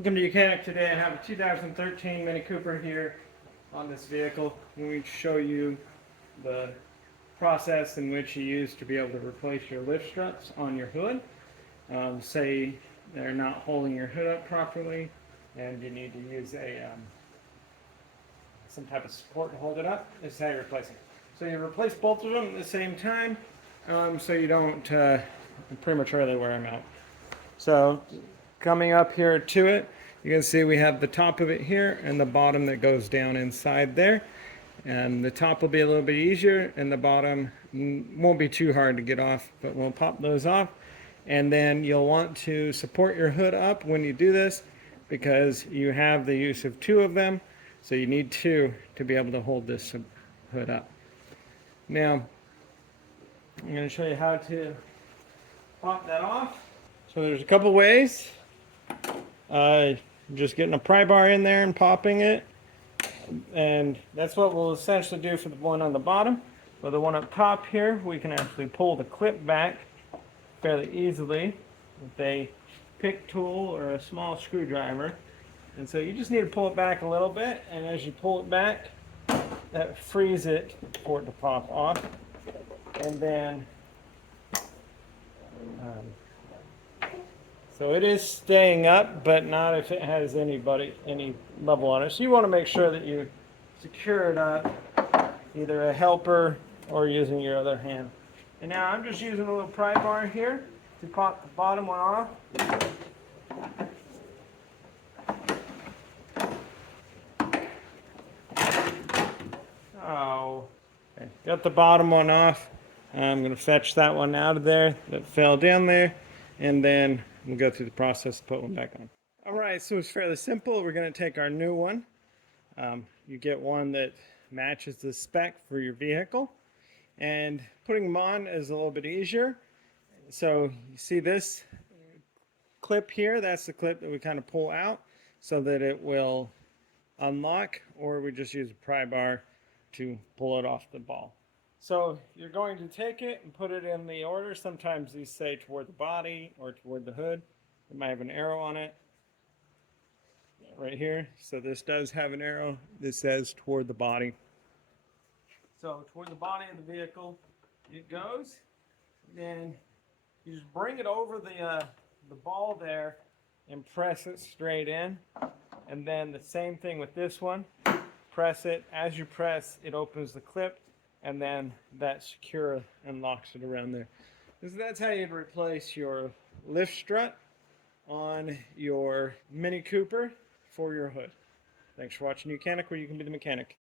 Welcome to Mechanic. Today I have a 2013 Mini Cooper here on this vehicle. I'm going to show you the process in which you use to be able to replace your lift struts on your hood. Say they're not holding your hood up properly and you need to use some type of support to hold it up. This is how you replace it. So you replace both of them at the same time so you don't prematurely wear them out. So coming up here to it, you can see we have the top of it here and the bottom that goes down inside there. And the top will be a little bit easier and the bottom won't be too hard to get off, but we'll pop those off. And then you'll want to support your hood up when you do this because you have the use of two of them. So you need two to be able to hold this hood up. Now, I'm going to show you how to pop that off. So there's a couple ways. Just getting a pry bar in there and popping it. And that's what we'll essentially do for the one on the bottom. For the one up top here, we can actually pull the clip back fairly easily with a pick tool or a small screwdriver. And so you just need to pull it back a little bit, and as you pull it back, that frees it for it to pop off. And then so it is staying up, but not if it has any level on it. So you want to make sure that you secure it up, either a helper or using your other hand. And now I'm just using a little pry bar here to pop the bottom one off. Oh, okay. Got the bottom one off. I'm going to fetch that one out of there that fell down there, and then we'll go through the process to put one back on. All right, so it's fairly simple. We're going to take our new one. You get one that matches the spec for your vehicle, and putting them on is a little bit easier. So you see this clip here, that's the clip that we kind of pull out so that it will unlock, or we just use a pry bar to pull it off the ball. So you're going to take it and put it in the order. Sometimes these say toward the body or toward the hood. It might have an arrow on it right here. So this does have an arrow. This says toward the body. So toward the body of the vehicle it goes. Then you just bring it over the ball there and press it straight in. And then the same thing with this one. Press it. As you press, it opens the clip, and then that secure and locks it around there. So that's how you'd replace your lift strut on your Mini Cooper for your hood. Thanks for watching Mechanic, where you can be the mechanic.